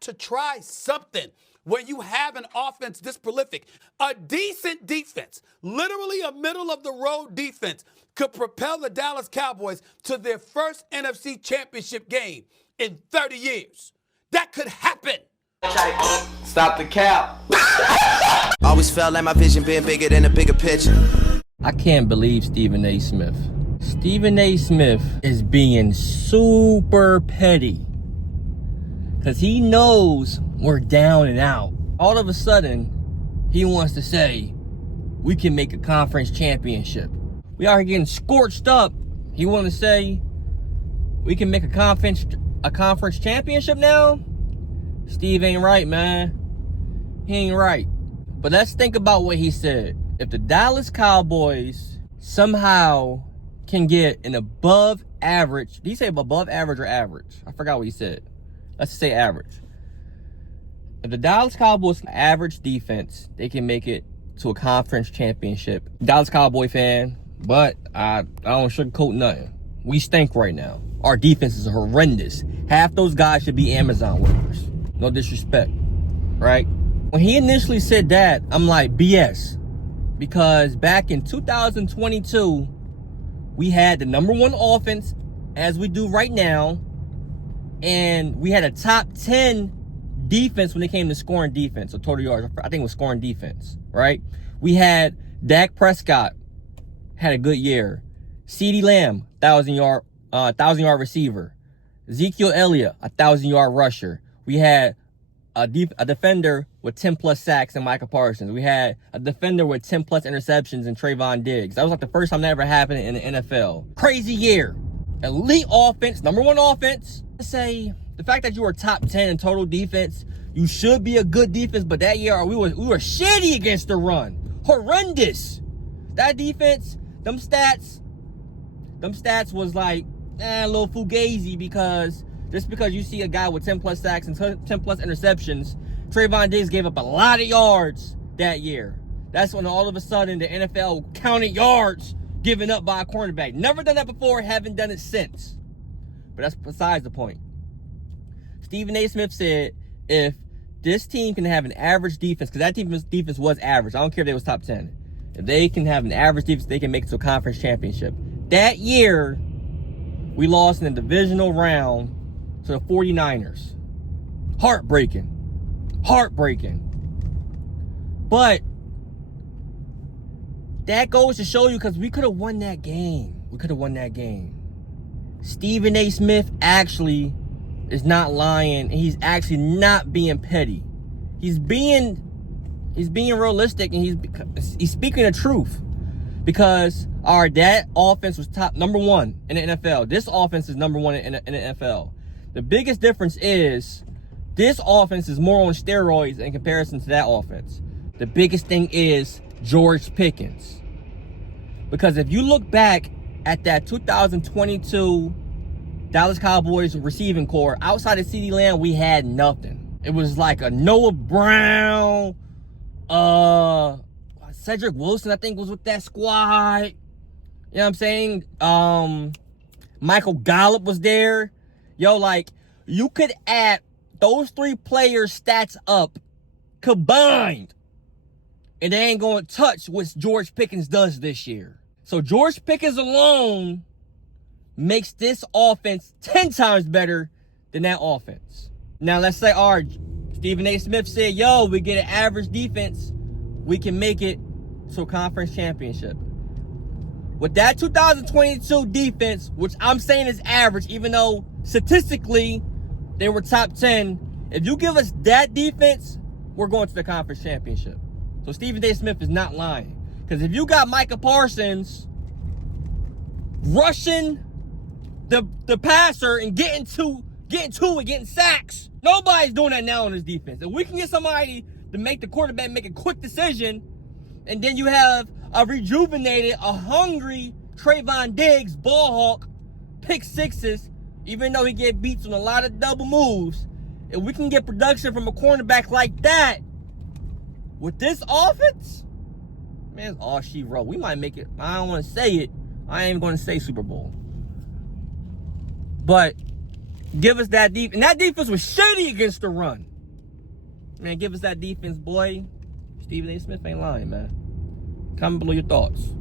got to try something when you have an offense this prolific. A decent defense, literally a middle-of-the-road defense, could propel the Dallas Cowboys to their first NFC Championship game in 30 years. That could happen. Stop the cap. Always felt like my vision being bigger than a bigger picture. I can't believe Stephen A. Smith. Stephen A. Smith is being super petty because he knows we're down and out. All of a sudden, he wants to say we can make a conference championship. We are getting scorched up. He want to say we can make a conference championship now? Steve ain't right, man. He ain't right. But let's think about what he said. If the Dallas Cowboys somehow can get an above average, did he say above average or average? I forgot what he said. Let's just say average. If the Dallas Cowboys average defense, they can make it to a conference championship. Dallas Cowboy fan, but I don't sugarcoat nothing. We stink right now. Our defense is horrendous. Half those guys should be Amazon workers. No disrespect, right? When he initially said that, I'm like, BS. Because back in 2022, we had the number one offense, as we do right now, and we had a top 10 defense when it came to scoring defense, or total yards. I think it was scoring defense, right? We had Dak Prescott, had a good year. CeeDee Lamb, 1,000-yard receiver. Ezekiel Elliott, 1,000-yard rusher. We had a defender with 10-plus sacks in Micah Parsons. We had a defender with 10-plus interceptions in Trayvon Diggs. That was like the first time that ever happened in the NFL. Crazy year. Elite offense, number one offense. Say the fact that you were top 10 in total defense, you should be a good defense, but that year we were shitty against the run. Horrendous. That defense, them stats was like a little fugazi because just because you see a guy with 10-plus sacks and 10-plus interceptions, Trayvon Diggs gave up a lot of yards that year. That's when all of a sudden the NFL counted yards given up by a cornerback. Never done that before, haven't done it since. But that's besides the point. Stephen A. Smith said if this team can have an average defense, because that defense was average. I don't care if they was top 10. If they can have an average defense, they can make it to a conference championship. That year, we lost in the divisional round to the 49ers. Heartbreaking. But that goes to show you because we could have won that game. Stephen A. Smith actually is not lying, and he's actually not being petty. He's being realistic, and he's speaking the truth. Because that offense was number one in the NFL. This offense is number one in the NFL. The biggest difference is this offense is more on steroids in comparison to that offense. The biggest thing is George Pickens. Because if you look back at that 2022 Dallas Cowboys receiving core, outside of CeeDee Lamb, we had nothing. It was like a Noah Brown, Cedric Wilson, I think, was with that squad. You know what I'm saying? Michael Gallup was there. Yo, like, you could add those three players' stats up combined, and they ain't going to touch what George Pickens does this year. So George Pickens alone makes this offense 10 times better than that offense. Now, let's say, all right, Stephen A. Smith said, yo, we get an average defense, we can make it to a conference championship. With that 2022 defense, which I'm saying is average, even though statistically they were top 10, if you give us that defense, we're going to the conference championship. So Stephen A. Smith is not lying. Because if you got Micah Parsons rushing the passer and getting sacks, nobody's doing that now on this defense. If we can get somebody to make the quarterback make a quick decision, and then you have a rejuvenated, a hungry Trayvon Diggs, ball hawk, pick sixes, even though he get beats on a lot of double moves. If we can get production from a cornerback like that, with this offense, man, it's all she wrote. We might make it. I don't want to say it. I ain't even going to say Super Bowl. But Give us that defense. And that defense was shitty against the run. Man, give us that defense, boy. Stephen A. Smith ain't lying, man. Comment below your thoughts.